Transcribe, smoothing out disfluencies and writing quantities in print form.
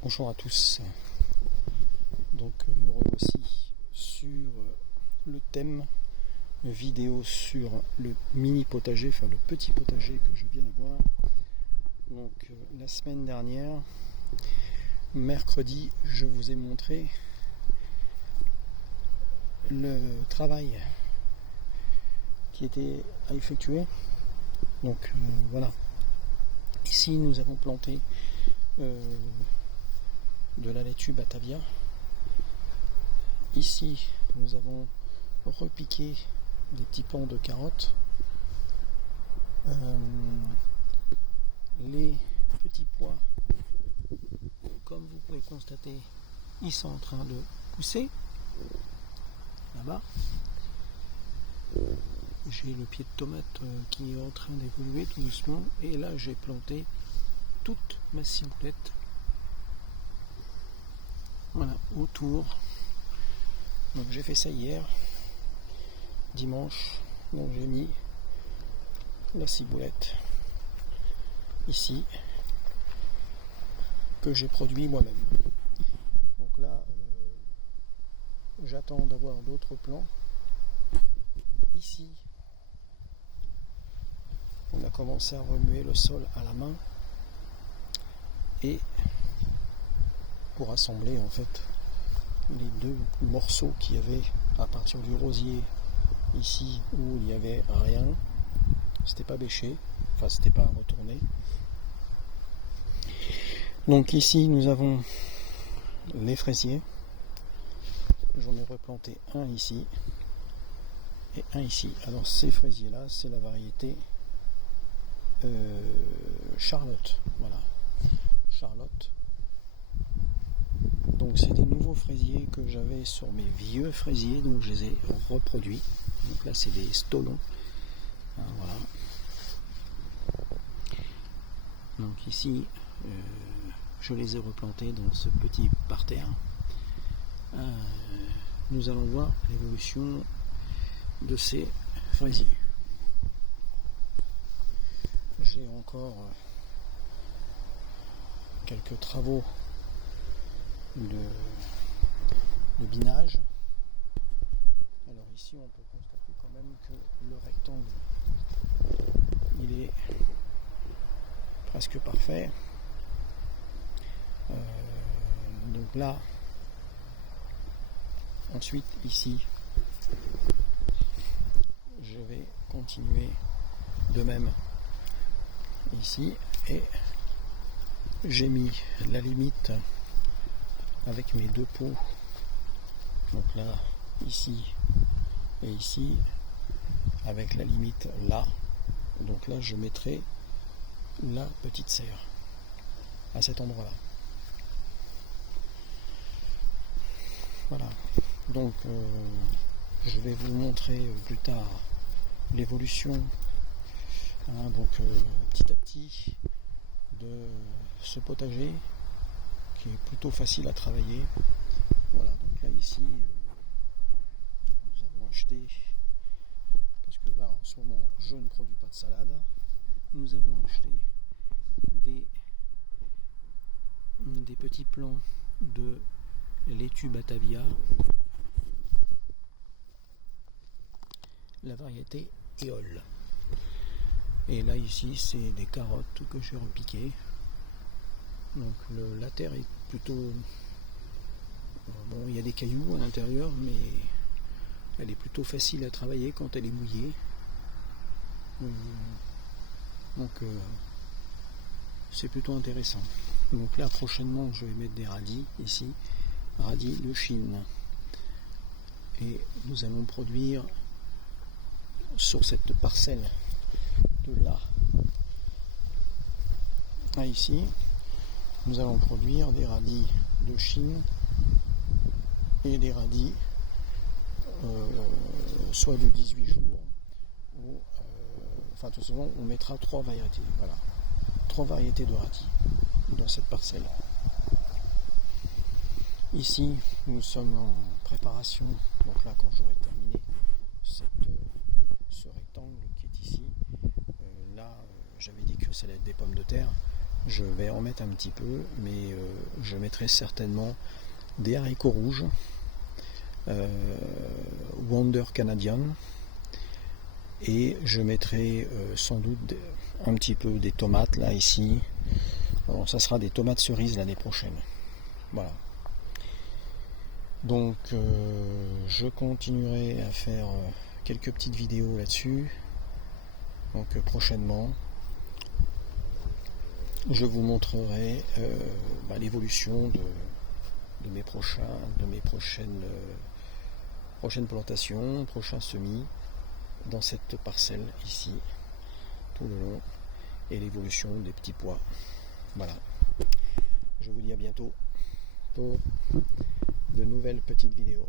Bonjour à tous, donc me revoici sur le thème vidéo sur le mini potager, enfin le petit potager que je viens d'avoir. Donc la semaine dernière, mercredi, je vous ai montré le travail qui était à effectuer. Donc voilà, ici nous avons planté de la laitue Batavia. Ici nous avons repiqué des petits pans de carottes. Les petits pois, comme vous pouvez constater, ils sont en train de pousser là-bas. J'ai le pied de tomate qui est en train d'évoluer tout doucement, et là j'ai planté toute ma ciboulette, voilà, autour. Donc j'ai fait ça hier dimanche, donc j'ai mis la ciboulette ici que j'ai produit moi-même. Donc là j'attends d'avoir d'autres plants. Ici on a commencé à remuer le sol à la main et pour assembler en fait les deux morceaux qu'il y avait à partir du rosier ici où il n'y avait rien, c'était pas bêché, enfin c'était pas retourné. Donc ici nous avons les fraisiers, j'en ai replanté un ici et un ici. Alors ces fraisiers là c'est la variété Charlotte, voilà, Charlotte. Donc c'est des nouveaux fraisiers que j'avais sur mes vieux fraisiers, donc je les ai reproduits. Donc là c'est des stolons, voilà. Donc ici je les ai replantés dans ce petit parterre. Nous allons voir l'évolution de ces fraisiers. J'ai encore quelques travaux de binage. Alors ici on peut constater quand même que le rectangle il est presque parfait. Donc là ensuite ici je vais continuer de même ici, et j'ai mis la limite avec mes deux pots, donc là ici et ici, avec la limite là. Donc là je mettrai la petite serre à cet endroit là. Voilà, donc je vais vous montrer plus tard l'évolution, donc petit à petit, de ce potager qui est plutôt facile à travailler. Voilà, donc là ici nous avons acheté, parce que là en ce moment je ne produis pas de salade, nous avons acheté des petits plants de laitue Batavia, la variété Éole. Et là ici c'est des carottes que j'ai repiquées. Donc la terre est plutôt bon, il y a des cailloux à l'intérieur, mais elle est plutôt facile à travailler quand elle est mouillée. Donc c'est plutôt intéressant. Donc là prochainement je vais mettre des radis ici, radis de Chine, et nous allons produire sur cette parcelle de là à ici, nous allons produire des radis de Chine et des radis soit de 18 jours ou enfin tout simplement on mettra 3 variétés, voilà, 3 variétés de radis dans cette parcelle. Ici nous sommes en préparation, donc là quand j'aurai terminé ce rectangle qui est ici, là j'avais dit que ça allait être des pommes de terre, je vais en mettre un petit peu, mais je mettrai certainement des haricots rouges, Wonder Canadian, et je mettrai sans doute un petit peu des tomates là ici. Bon, ça sera des tomates cerises l'année prochaine. Voilà. Donc je continuerai à faire quelques petites vidéos là-dessus. Donc prochainement, je vous montrerai l'évolution de mes prochaines plantations, prochains semis dans cette parcelle ici, tout le long, et l'évolution des petits pois. Voilà. Je vous dis à bientôt pour de nouvelles petites vidéos.